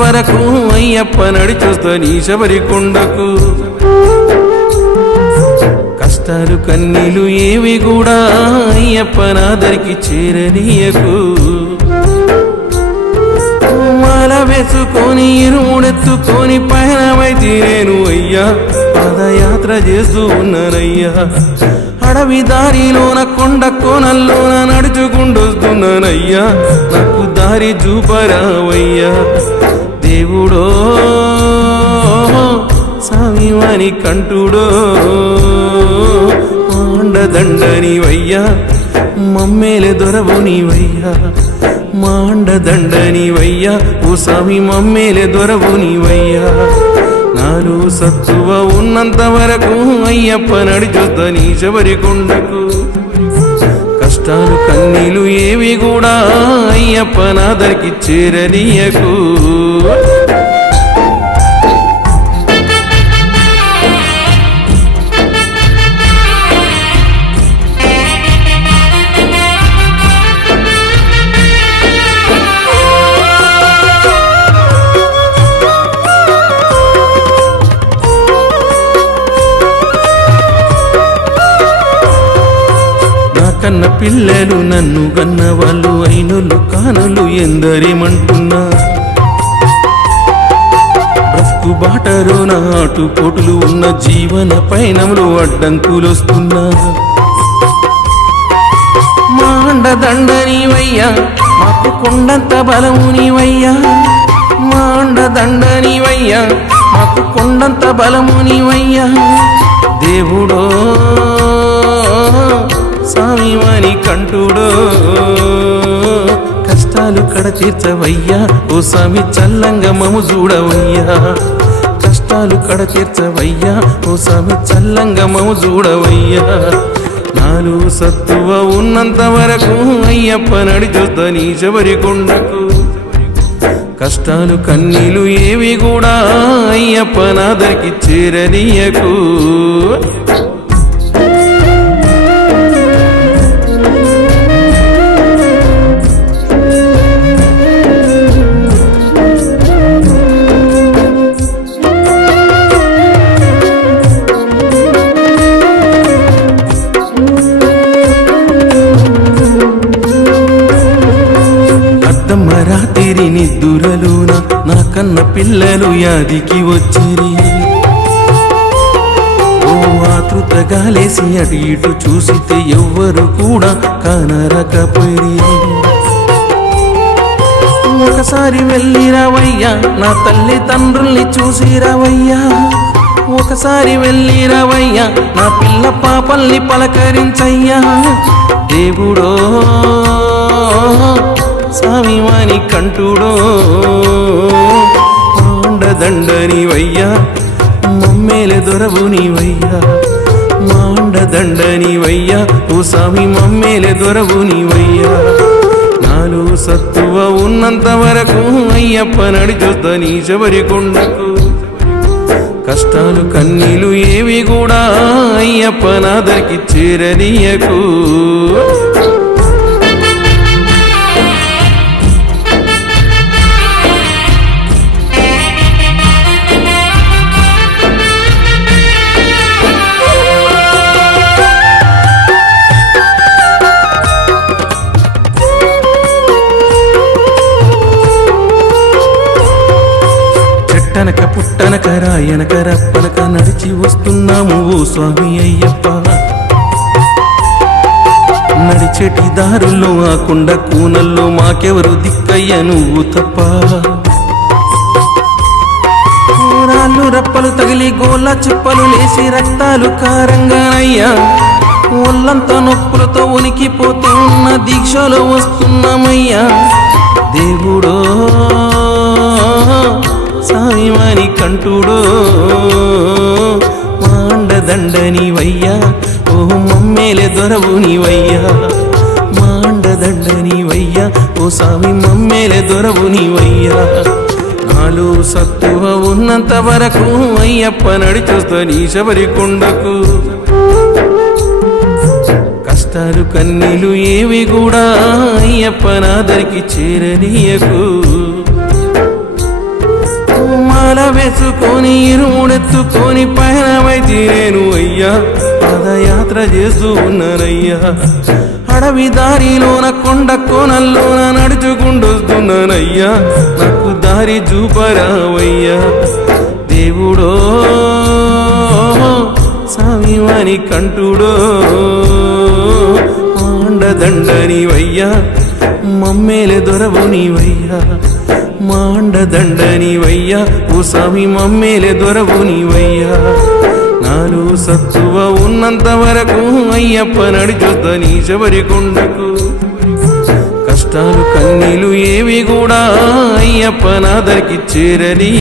వరకు అయ్యప్ప నడిచొస్తా నీ శబరి కొండకు కష్టాలు కన్నీలు ఏవి కూడా అయ్యప్ప నాదరికి చేరనీయకు మాల వేసుకొని ఇరుముడెత్తుకొని పయనమైతే నేను అయ్యా పాదయాత్ర చేస్తూ ఉన్నానయ్యా అడవి దారిలోన కొండ కోనల్లోన నడుచుకుంటొస్తున్నానయ్యా నాకు దారి చూపరావయ్యా దేవుడో స్వామివాని కంటుడో మాండదండనివయ్యా మమ్మేలే దొరవు నీవయ్యా మాండదండనివయ్యా ఓ స్వామి మమ్మేలే దొరవు నీవయ్యా నాలో సత్తువ ఉన్నంత వరకు అయ్యప్ప నడిచొస్తా నీ శబరి కొండకు కష్టాలు కన్నీలు ఏవి కూడా అయ్యప్ప నాదరికి చేరనీయకు కన్న పిల్లలు నన్ను గన్న వాళ్ళు అయినోళ్ళు కానులు ఎందరేమంటున్నా బ్రతుకు బాటలో నాటు పోటులు ఉన్న జీవన పయనంలో అడ్డంకులొస్తున్నా మాండదండనివయ్యా మాకు కొండంత బలము నీవయ్యా మాండదండనివయ్యా మాకు కొండంత బలము నీవయ్యా దేవుడో స్వామివాని కంటుడో కష్టాలు కడ తీర్చవయ్యా ఓ స్వామి చల్లంగా మము చూడవయ్యా కష్టాలు కడ తీర్చవయ్యా ఓ స్వామి చల్లంగా మము చూడవయ్యా నాలో సత్తువ ఉన్నంత వరకు అయ్యప్ప నడిచొస్తా నీ శబరి కొండకు కష్టాలు కన్నీలు ఏవి కూడా అయ్యప్ప నాదరికి చేరనీయకు రాత్రి నిద్దురలోన నా కన్న పిల్లలు యాదికి వచ్చిరి ఓ ఆతృతగా లేసి అటు ఇటు చూసితే ఎవ్వరు కూడా కానరకపోయి ఒకసారి వెళ్ళిరావయ్యా నా తల్లి తండ్రుల్ని చూసిరావయ్యా ఒకసారి వెళ్ళిరావయ్యా నా పిల్ల పాపల్ని పలకరించయ్యా దేవుడో స్వామివాని కంటుడో మాండదండనివయ్యా మమ్మేలే దొరవు నీవయ్యా మాండదండనివయ్యా ఓ స్వామి మమ్మేలే దొరవు నీవయ్యా నాలో సత్తువ ఉన్నంత వరకు అయ్యప్ప నడిచొస్తా నీ శబరి కొండకు కష్టాలు కన్నీలు ఏవి కూడా అయ్యప్ప నాదరికి చేరనీయకు చెట్టనక పుట్టనక రాయనక రప్పనక నడిచి వస్తున్నాము ఓ స్వామి అయ్యప్ప నడిచేటి దారుల్లో ఆ కొండ కూనల్లో మాకెవరు దిక్కయ్య నువ్వు తప్ప రాళ్ళు రప్పలు తగిలి గోళ్ళ చిప్పలు లేసి రక్తాలు కారంగానయ్యా ఒళ్ళంతా నొప్పులతో ఉనికిపోతూ ఉన్న దీక్షలో వస్తున్నామయ్యా దేవుడో స్వామివాని కంటుడో మాండదండనివయ్యా ఓ మమ్మేలే దొరవు నీవయ్యా మాండదండనివయ్యా ఓ స్వామి మమ్మేలే దొరవు నీవయ్యా నాలో సత్తువ ఉన్నంత వరకు అయ్యప్ప నడిచొస్తా నీ శబరి కొండకు కష్టాలు కన్నీలు ఏవి కూడా అయ్యప్ప నాదరికి చేరనీయకు మాల వేసుకొని ఇరుముడెత్తుకొని పయనమైతే నేను అయ్యా పాదయాత్ర చేస్తూ ఉన్నానయ్యా అడవి దారిలోన కొండ కోనల్లోన నడుచుకుంటొస్తున్నానయ్యా నాకు దారి చూపరావయ్యా దేవుడో స్వామివాని కంటుడో మాండదండనివయ్యా మమ్మేలే దొరవు నీవయ్యా మాండదండనివయ్యా ఓ స్వామి మమ్మేలే దొరవు నీవయ్యా నాలో సత్తువ ఉన్నంత వరకు అయ్యప్ప నడిచొద్ద నీ శబరికొండకు కష్టాలు కన్నీలు ఏవి కూడా అయ్యప్ప నాదరికి చేరని